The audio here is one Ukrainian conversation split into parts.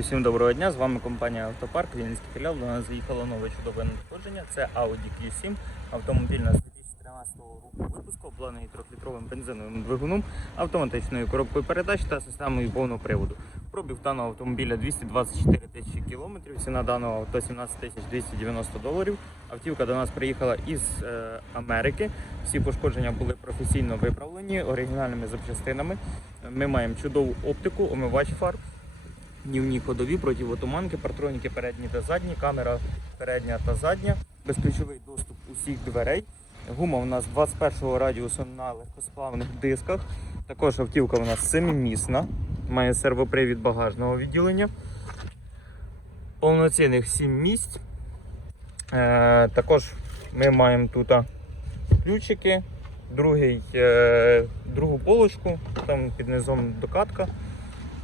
Всім доброго дня, з вами компанія Автопарк, Вінницький філіал. До нас заїхало нове чудове надходження. Це Audi Q7, автомобіль на 2013 року випуску, обладнаний 3-літровим бензиновим двигуном, автоматичною коробкою передач та системою повного приводу. Пробіг даного автомобіля 224 тисячі кілометрів, ціна даного авто 17 тисяч 290 доларів. Автівка до нас приїхала із е, Америки. Всі пошкодження були професійно виправлені оригінальними запчастинами. Ми маємо чудову оптику, омивач фар, Днівні ходові противотуманки, партроніки передні та задні, камера передня та задня, безключовий доступ усіх дверей. Гума у нас 21-го радіусу на легкосплавних дисках. Також автівка у нас семимісна, має сервопривід багажного відділення. Повноцінних 7 місць. Е, також ми маємо тут ключики, другий, е, другу полочку, там під низом докатка.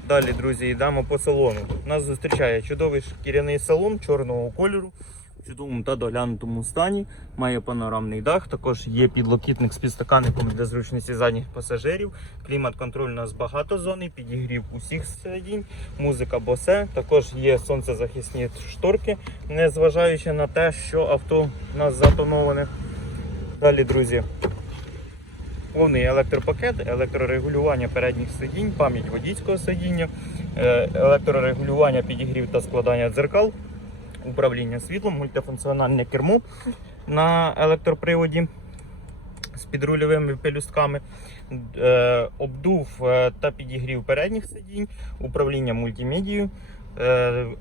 Далі, друзі, йдемо по салону. Нас зустрічає чудовий шкіряний салон чорного кольору, в чудовому та доглянутому стані. Має панорамний дах. Також є підлокітник з підстаканником для зручності задніх пасажирів. Клімат-контроль у нас багатозонний, підігрів усіх сидінь, музика босе. Також є сонцезахисні шторки, незважаючи на те, що авто у нас затоноване. Далі, друзі, повний електропакет, електрорегулювання передніх сидінь, пам'ять водійського сидіння, е, електрорегулювання підігрів та складання дзеркал, управління світлом, мультифункціональне кермо на електроприводі з підрульовими пелюстками, е, обдув е, та підігрів передніх сидінь, управління мультимедією.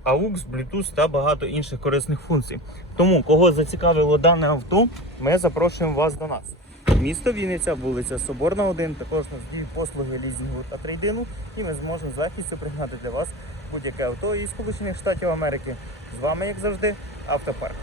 AUX, Bluetooth та багато інших корисних функцій. Тому, кого зацікавило дане авто, ми запрошуємо вас до нас. Місто Вінниця, вулиця Соборна, 1. Також нас діють послуги лізінгу та трейдину, і ми зможемо з легкістю пригнати для вас будь-яке авто із Сполучених Штатів Америки. З вами, як завжди, автопарк.